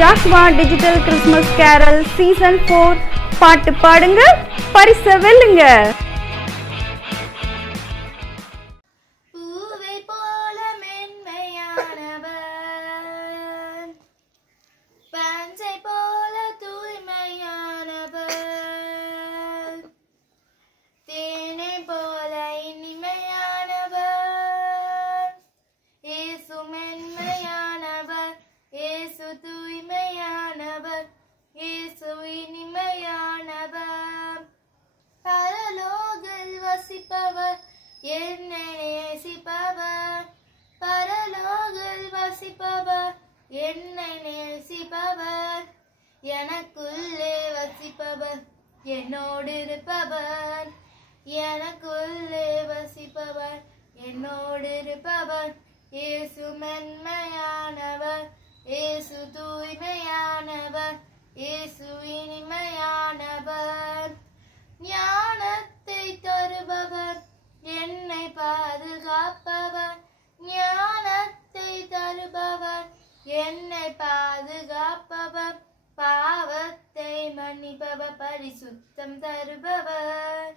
ஜாக்வா digital Christmas carol season 4 பாட்டு பாடுங்க, பரிசை வெல்லுங்க. என்னை நேசிப்பவர், பரலோகில் வசிப்பவர், என்னை நேசிப்பவர், எனக்குள்ளே வசிப்பவர், என்னோடு இருப்பவர், எனக்குள்ளே வசிப்பவர், என்னோடு இருப்பவர். இயேசு மென்மையானவர், இயேசு தூய்மையானவர், இயேசு இனிமையானவர். ஞானத்தை தருபவர், என்னை பாதுகாப்பவர், ஞானத்தை தருபவர், என்னை பாதுகாப்பவர். பாவத்தை மன்னிப்பவர், பரிசுத்தம் தருபவர்,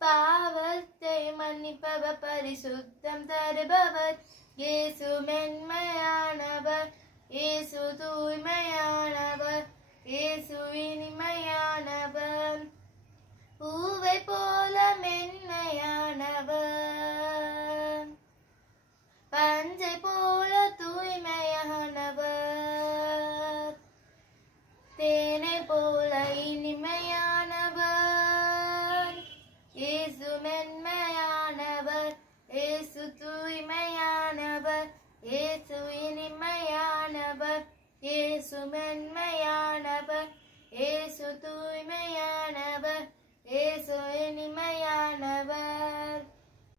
பாவத்தை மன்னிப்பவர், பரிசுத்தம் தருபவர். இயேசு மென்மையானவர், இயேசு தூய்மையானவர், இயேசு இனிமையானவர். பூவை போல மென்மையானவர், பஞ்சை போல தூய்மையானவர், தேனை போல இனிமையானவர். இயேசு மென்மையானவர், இயேசு தூய்மையானவர், இயேசு இனிமையானவர். இயேசு மென்மையானவர், இயேசு தூய்மையானவர், இயேசு இனிமையானவர்.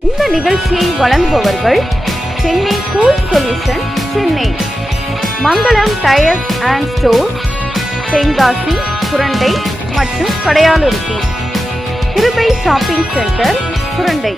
இந்த நிகழ்ச்சியை வழங்குபவர்கள் Chennai cool solution, Chennai Mangalam tyres and stores, Tenkasi, Surandai மற்றும் கடையாலுருத்தி, கிருபை ஷாப்பிங் சென்டர், சுரண்டை.